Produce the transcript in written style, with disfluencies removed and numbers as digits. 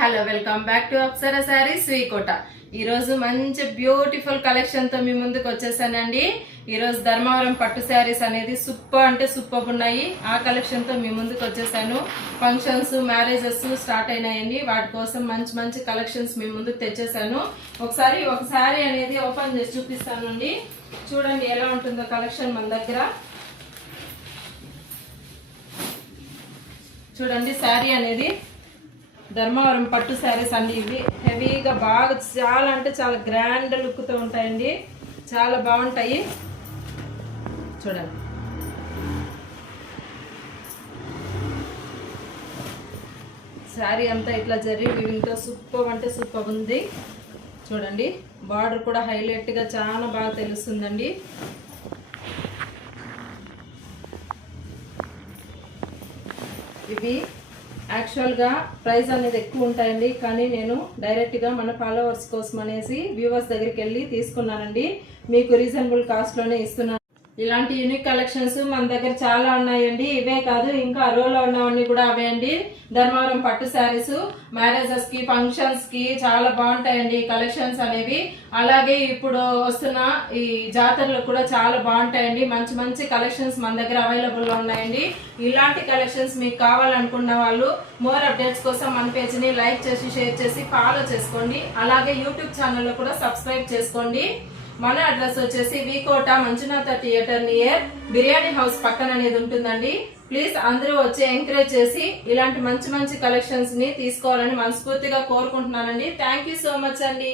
Hello welcome back to Apsara saris Srikota. ఈ రోజు మంచి బ్యూటిఫుల్ కలెక్షన్ తో మీ ముందుకు వచ్చేసానండి. ఈ రోజు ధర్మవరం పట్టు శారీస్ అనేది సూపర్ అంటే సూపర్ ఉన్నాయి. ఆ కలెక్షన్ తో మీ ముందుకు వచ్చేసాను. ఫంక్షన్స్ మ్యారేజెస్ స్టార్ట్ అయినాయండి. వాటి కోసం మంచి మంచి కలెక్షన్స్ మీ ముందుకు తెచ్చేసాను. ఒకసారి ఒక శారీ అనేది ఓపెన్ చేసి చూపిస్తానండి. చూడండి ఎలా ఉంటుందో కలెక్షన్ మన దగ్గర. చూడండి శారీ అనేది ధర్మవరం పట్టు శారీస్ అండి. ఇవి హెవీగా బాగా చాలా అంటే చాలా గ్రాండ్ లుక్ తో ఉంటాయండి. చాలా బాగుంటాయి. చూడండి శారీ అంతా ఇట్లా జరిగి వీవింగ్తో సూపర్ అంటే సూపర్ ఉంది. చూడండి బార్డర్ కూడా హైలైట్ గా చాలా బాగా తెలుస్తుందండి. ఇవి యాక్చువల్గా ప్రైస్ అనేది ఎక్కువ ఉంటాయండి, కానీ నేను డైరెక్ట్గా మన ఫాలోవర్స్ కోసం అనేసి వ్యూవర్స్ దగ్గరికి వెళ్ళి తీసుకున్నానండి. మీకు రీజనబుల్ కాస్ట్లోనే ఇస్తున్నాను. ఇలాంటి యూనిక్ కలెక్షన్స్ మన దగ్గర చాలా ఉన్నాయండి. ఇవే కాదు ఇంకా అరోలో ఉన్నవన్నీ కూడా అవే అండి. ధర్మవరం పట్టు శారీస్ మ్యారేజెస్ కి ఫంక్షన్స్ కి చాలా బాగుంటాయండి కలెక్షన్స్ అనేవి. అలాగే ఇప్పుడు వస్తున్న ఈ జాతరలు కూడా చాలా బాగుంటాయండి. మంచి మంచి కలెక్షన్స్ మన దగ్గర అవైలబుల్ గా ఉన్నాయండి. ఇలాంటి కలెక్షన్స్ మీకు కావాలనుకున్న వాళ్ళు మోర్ అప్డేట్స్ కోసం మన పేజ్ ని లైక్ చేసి షేర్ చేసి ఫాలో చేసుకోండి. అలాగే యూట్యూబ్ ఛానల్ లో కూడా సబ్స్క్రైబ్ చేసుకోండి. మన అడ్రస్ వచ్చేసి V Kota Manjunatha theatre near biryani house పక్కన అనేది ఉంటుందండి. ప్లీజ్ అందరూ వచ్చి ఎంకరేజ్ చేసి ఇలాంటి మంచి మంచి కలెక్షన్స్ ని తీసుకోవాలని మనస్ఫూర్తిగా కోరుకుంటున్నానండి. థ్యాంక్ యూ సో మచ్ అండి.